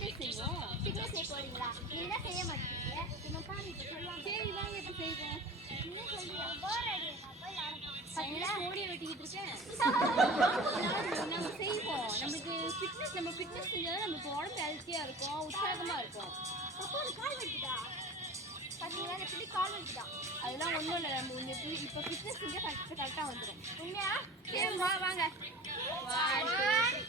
Fitness செய்வோம். Fitness செய்ய போறீங்களா? நீங்க தான் செய்ய மாட்டீங்க. நம்ம பாரு இப்ப சொல்லுவாங்க. சரி வாங்க இப்போ செய்வோம். நீங்க சொல்றீங்க போர் அடி நான் போய் பத்தியா ஓடிய வெட்டிக்கிட்டு இருக்கேன். நம்ம செய்வோம். நம்ம ஃபிட்னஸ் செஞ்சாதான் நமக்கு உடம்பு ஹெல்த்தியா இருக்கும், உற்சாகமா இருக்கும். அப்போ கால் வலிக்குதா? பாத்தீங்களா இந்த பிள்ளை கால் வலிக்குதா? அதெல்லாம் ஒன்றும் இல்லை. நம்ம இப்போ ஃபிட்னஸ் செஞ்சால் கரெக்டாக வந்துடும். உண்மையா? சரி வாங்க. 1 2